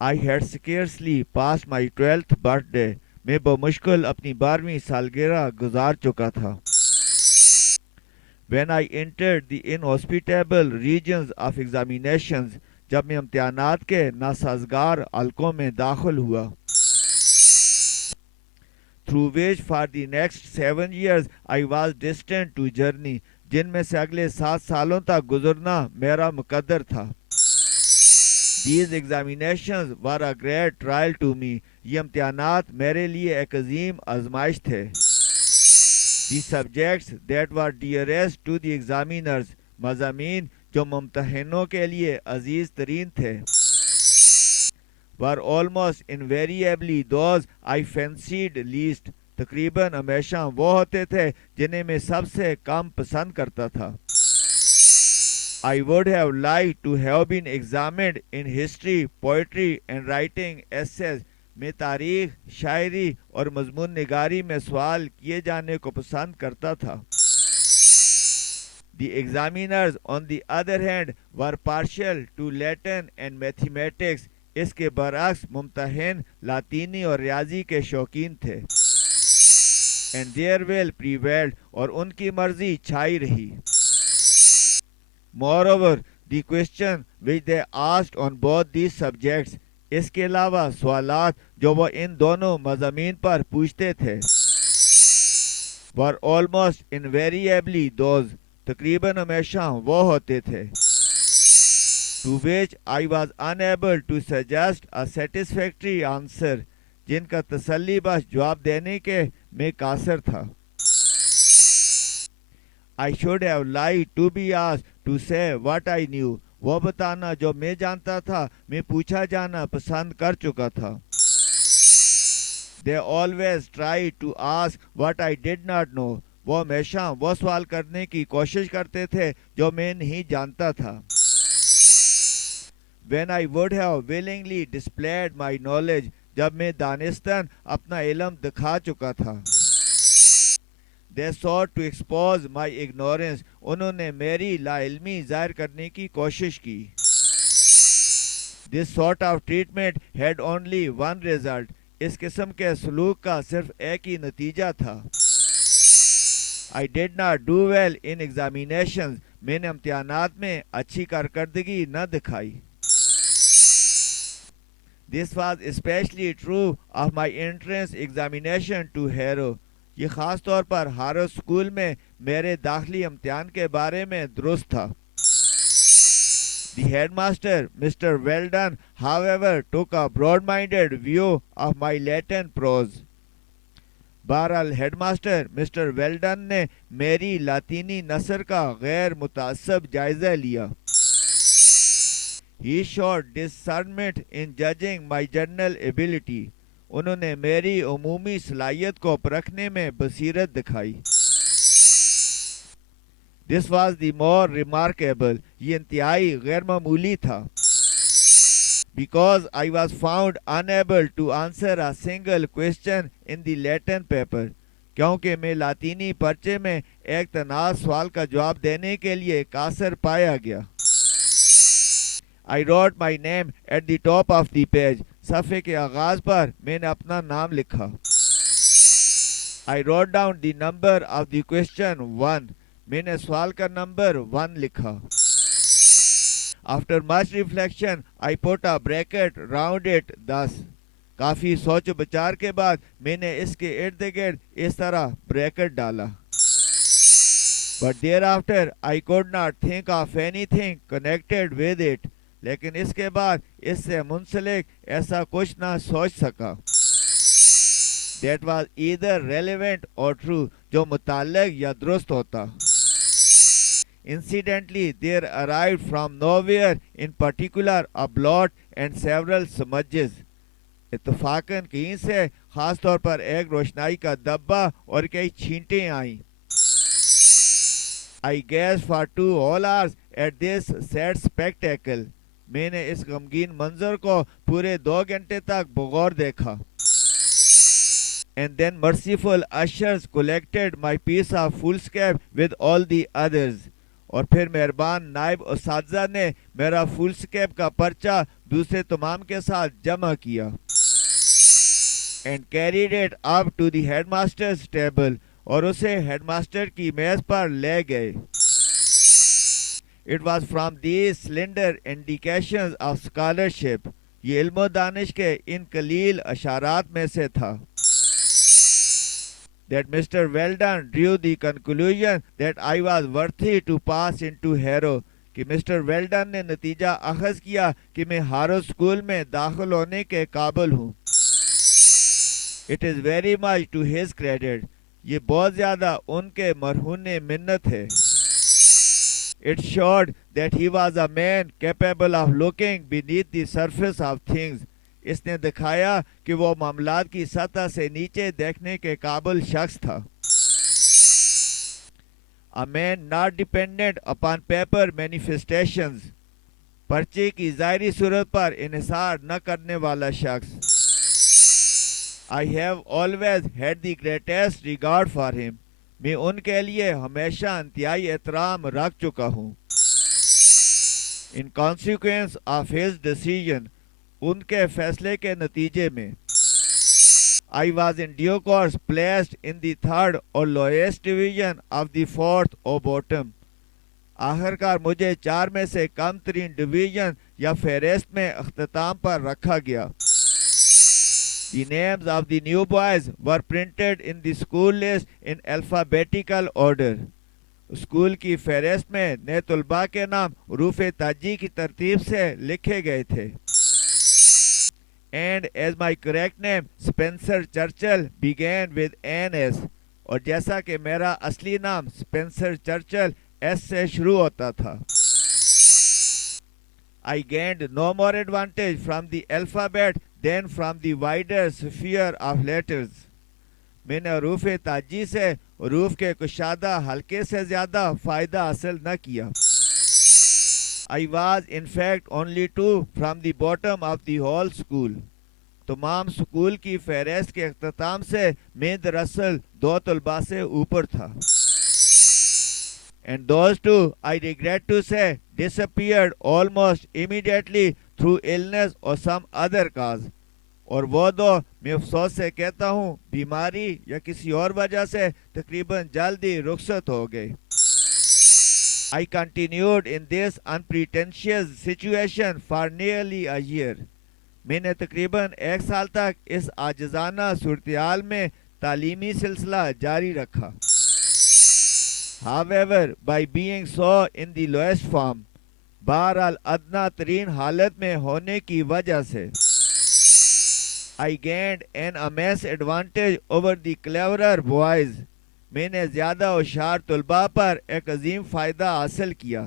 I had scarcely passed my 12th birthday. میں بمشکل اپنی 12ویں سالگرہ گزار چکا تھا. When I entered the inhospitable regions of examinations, جب میں امتحانات کے ناسازگار حلقوں میں داخل ہوا. Through which for the next 7 years I was destined to journey, جن میں سے اگلے 7 سالوں تک گزرنا میرا مقدر تھا. These examinations were a great trial to me. یہ امتحانات میرے لیے ایک عظیم آزمائش تھے. The subjects that were dearest to the examiners, مضامین جو ممتحنوں کے لیے عزیز ترین تھے, were almost invariably those I fancied least. تقریباً ہمیشہ وہ ہوتے تھے جنہیں میں سب سے کم پسند کرتا تھا. I would have liked to have been examined in history, poetry and writing essays. میں تاریخ، شاعری اور مضمون نگاری میں سوال کیے جانے کو پسند کرتا تھا. The examiners on the other hand were partial to Latin and mathematics. اس کے برعکس ممتحن لاطینی اور ریاضی کے شوقین تھے. And their will prevailed, اور ان کی مرضی چھائی رہی. Moreover, the question which they asked on both these subjects, اس کے علاوہ سوالات جو وہ ان دونوں مضامین پر پوچھتے تھے, were almost invariably those, تقریباً ہمیشہ وہ ہوتے تھے, to which I was unable to suggest a satisfactory answer, جن کا تسلی بخش جواب دینے کے میں قاصر تھا. I should have liked to be asked to say what I knew. وہ بتانا جو میں جانتا تھا میں پوچھا جانا پسند کر چکا تھا. They always tried to ask what I did not know. وہ ہمیشہ وہ سوال کرنے کی کوشش کرتے تھے جو میں نہیں جانتا تھا. When I would have willingly displayed my knowledge, جب میں دانستاً اپنا علم دکھا چکا تھا. They sought to expose my ignorance. انہوں نے میری لا علمی ظاہر کرنے کی کوشش کی. This sort of treatment had only one result. اس قسم کے سلوک کا صرف ایک ہی نتیجہ تھا. I did not do well in examinations. میں نے امتحانات میں اچھی کارکردگی نہ دکھائی. This was especially true of my entrance examination to Harrow. یہ خاص طور پر ہارو اسکول میں میرے داخلی امتحان کے بارے میں درست تھا. The headmaster, Mr. Weldon, however, took a broad-minded view of my Latin prose. بہرحال ہیڈ ماسٹر مسٹر ویلڈن نے میری لاطینی نثر کا غیر متعصب جائزہ لیا. He showed discernment in judging my general ability. انہوں نے میری عمومی صلاحیت کو پرکھنے میں بصیرت دکھائی. This was the more remarkable. یہ انتہائی غیر معمولی تھا. Because I was found unable to answer a single question in the Latin paper. کیونکہ میں لاطینی پرچے میں ایک تناز سوال کا جواب دینے کے لیے قاصر پایا گیا. I wrote my name at the top of the page. صفحے کے آغاز پر میں نے اپنا نام لکھا. I wrote down the number of the question 1. میں نے سوال کا نمبر 1 لکھا. After much reflection, I put a bracket round it thus. کافی سوچ و بچار کے بعد میں نے اس کے ارد گرد اس طرح بریکٹ ڈالا. But thereafter, I could not think of anything connected with it. لیکن اس کے بعد اس سے منسلک ایسا کچھ نہ سوچ سکا. That was either relevant or true. جو متعلق یا درست ہوتا. Incidentally, there arrived from nowhere in particular a blot and several smudges. اتفاقاً کہیں سے خاص طور پر ایک روشنائی کا دبا اور کئی چھینٹیں آئیں. I gazed for 2 whole hours at this sad spectacle. میں نے اس غمگین منظر کو پورے 2 گھنٹے تک بغور دیکھا. And then merciful ushers collected my piece of foolscap with all the others. اور پھر مہربان نائب اساتذہ نے میرا فل اسکیپ کا پرچہ دوسرے تمام کے ساتھ جمع کیا and carried it up to the headmaster's table اور اسے ہیڈ ماسٹر کی میز پر لے گئے. It was from these slender indications of scholarship. یہ علم و دانش کے ان قلیل اشارات میں سے تھا. That Mr. Weldon drew the conclusion that I was worthy to pass into Harrow. کہ مسٹر ویلڈن نے نتیجہ اخذ کیا کہ میں ہارو اسکول میں داخل ہونے کے قابل ہوں. It is very much to his credit. یہ بہت زیادہ ان کے مرہون منت ہے. It showed that he was a man capable of looking beneath the surface of things. اس نے دکھایا کہ وہ معاملات کی سطح سے نیچے دیکھنے کے قابل شخص تھا. A man not dependent upon paper manifestations. پرچے کی ظاہری صورت پر انحصار نہ کرنے والا شخص. I have always had the greatest regard for him. میں ان کے لیے ہمیشہ انتہائی احترام رکھ چکا ہوں. In consequence of his decision, ان کے فیصلے کے نتیجے میں I was in due course placed in the third or lowest division of the fourth or bottom. آخر کار مجھے 4 میں سے کم ترین ڈویژن یا فہرست میں اختتام پر رکھا گیا. The names of the new boys were printed in the school list in alphabetical order. School کی فہرست میں نئے طلباء کے نام حروف تاجی کی ترتیب سے لکھے گئے تھے. And as my correct name Spencer Churchill began with an S. اور جیسا کہ میرا اصلی نام سپنسر چرچل ایس سے شروع ہوتا تھا. I gained no more advantage from the alphabet than from the wider sphere of letters. میں نے حروف تاجی سے حروف کے کشادہ حلقے سے زیادہ فائدہ حاصل نہ کیا. I was in fact only 2 from the bottom of the whole school. تمام سکول کی فہرست کے اختتام سے میں دراصل 2 طلباء سے اوپر تھا. And those 2, I regret to say, disappeared almost immediately through illness or some other cause. اور وہ 2 میں افسوس سے کہتا ہوں بیماری یا کسی اور وجہ سے تقریباً جلدی رخصت ہو گئے. I continued in this unpretentious situation for nearly a year. میں نے تقریباً 1 سال تک اس عاجزانہ صورتحال میں تعلیمی سلسلہ جاری رکھا. However, by being so in the lowest form, بہرحال ادنا ترین حالت میں ہونے کی وجہ سے I gained an immense advantage over the cleverer boys. میں نے زیادہ ہوشیار طلباء پر ایک عظیم فائدہ حاصل کیا.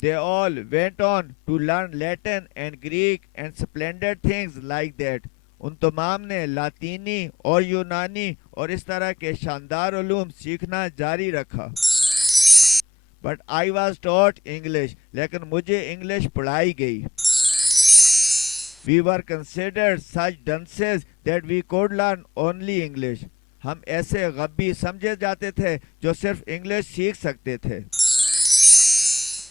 They all went on to learn Latin and Greek and splendid things like that. ان تمام نے لاطینی اور یونانی اور اس طرح کے شاندار علوم سیکھنا جاری رکھا. But I was taught English. لیکن مجھے انگلش پڑھائی گئی. We were considered such dunces that we could learn only English. ہم ایسے غبی سمجھے جاتے تھے جو صرف انگلش سیکھ سکتے تھے.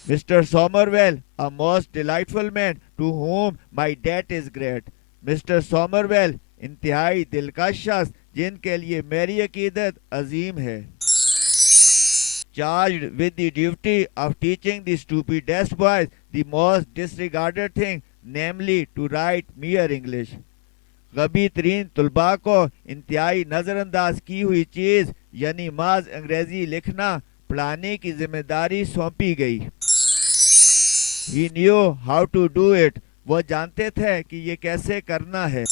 Mr. Somerville, a most delightful man to whom my debt is great. Mr. Somerville, انتہائی دلکش شخص جن کے لیے میری عقیدت عظیم ہے. Charged with the duty of teaching the stupidest boys the most disregarded thing, namely to write mere English. غبی ترین طلباء کو انتہائی نظر انداز کی ہوئی چیز یعنی محض انگریزی لکھنا پڑھانے کی ذمہ داری سونپی گئی. He knew how to do it. وہ جانتے تھے کہ یہ کیسے کرنا ہے.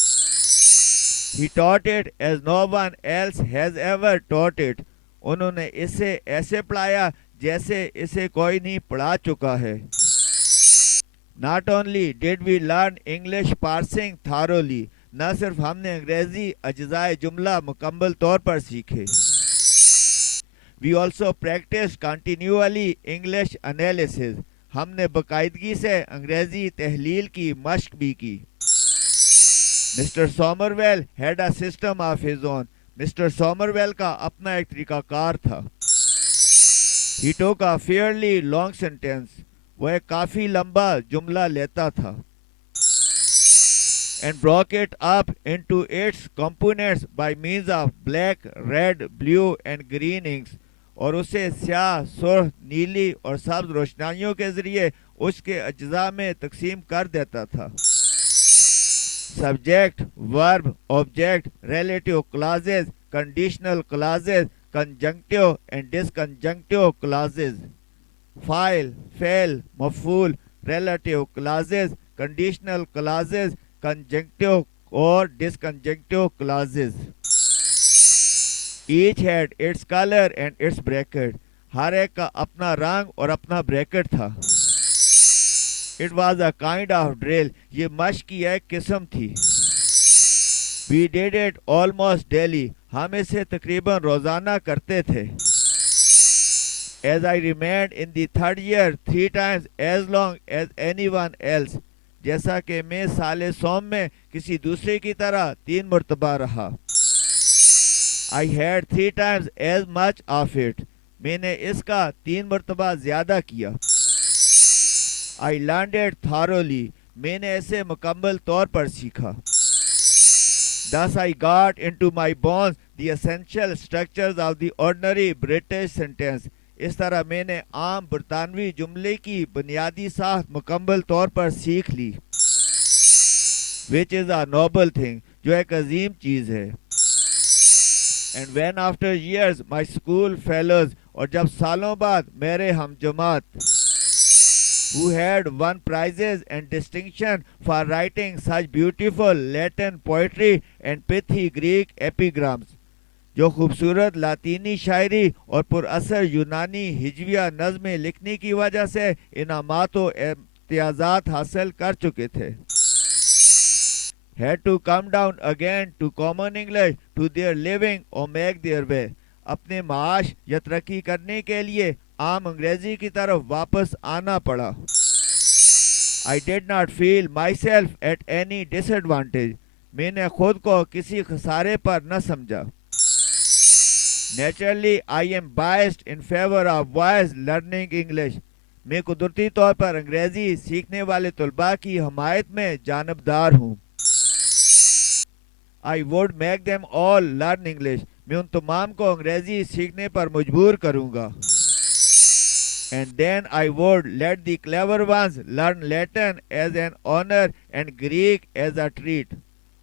He taught it as no one else has ever taught it. انہوں نے اسے ایسے پڑھایا جیسے اسے کوئی نہیں پڑھا چکا ہے. Not only did we learn English parsing thoroughly. نہ صرف ہم نے انگریزی اجزائے جملہ مکمل طور پر سیکھے. We also practiced continually English analysis. ہم نے باقاعدگی سے انگریزی تحلیل کی مشق بھی کی. Mr. Somerville had a system of his own. Mr. Somerville کا اپنا ایک طریقہ کار تھا. He took a fairly long sentence. وہ ایک کافی لمبا جملہ لیتا تھا. And broke it up into its components by means of black, red, blue and green inks. اور اسے سیاہ، سرخ، نیلی اور سبز روشنائیوں کے ذریعے اس کے اجزاء میں تقسیم کر دیتا تھا. Subject, verb, object, relative clauses, conditional clauses, conjunctive and disjunctive clauses. فاعل، فعل، مفعول، relative clauses, conditional clauses, conjunctive اور disjunctive clauses. Each had its colour and its bracket. ہر ایک کا اپنا رنگ اور اپنا بریکٹ تھا. It was a kind of drill. یہ مشق کی ایک قسم تھی. We did it almost daily. ہم اسے تقریباً روزانہ کرتے تھے. As I remained in the third year 3 times as long as anyone else. جیسا کہ میں سال سوم میں کسی دوسرے کی طرح 3 مرتبہ رہا. I had 3 times as much of it. میں نے اس کا 3 مرتبہ زیادہ کیا. I learned it thoroughly. میں نے اسے مکمل طور پر سیکھا. Thus I got into my bones the essential structures of the ordinary British sentence. اس طرح میں نے عام برطانوی جملے کی بنیادی ساخت مکمل طور پر سیکھ لی. Which is a noble thing. جو ایک عظیم چیز ہے. And when after years my school fellows. اور جب سالوں بعد میرے ہم جماعت who had won prizes and distinction for writing such beautiful Latin poetry and pithy Greek epigrams. جو خوبصورت لاطینی شاعری اور پر اثر یونانی ہجویہ نظمیں لکھنے کی وجہ سے انعامات و امتیازات حاصل کر چکے تھے. Had to come down again to common English to their living or make their way. اپنے معاش یا ترقی کرنے کے لیے عام انگریزی کی طرف واپس آنا پڑا. I did not feel myself at any disadvantage. میں نے خود کو کسی خسارے پر نہ سمجھا. Naturally, I am biased in favor of boys learning English. میں قدرتی طور پر انگریزی سیکھنے والے طلباء کی حمایت میں جانبدار ہوں. I would make them all learn English. میں ان تمام کو انگریزی سیکھنے پر مجبور کروں گا. And then I would let the clever ones learn Latin as an honor and Greek as a treat.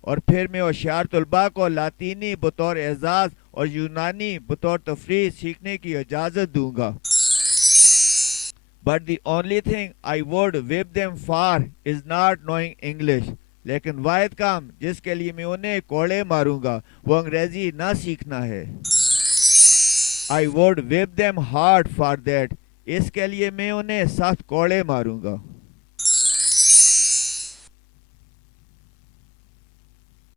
اور پھر میں ہوشیار طلباء کو لاطینی بطور اعزاز اور یونانی بطور تفریح سیکھنے کی اجازت دوں گا. But the only thing I would whip them for is not knowing English. لیکن واحد کام جس کے لیے میں انہیں کوڑے ماروں گا وہ انگریزی نہ سیکھنا ہے. I would whip them hard for that. اس کے لیے میں انہیں سخت کوڑے ماروں گا.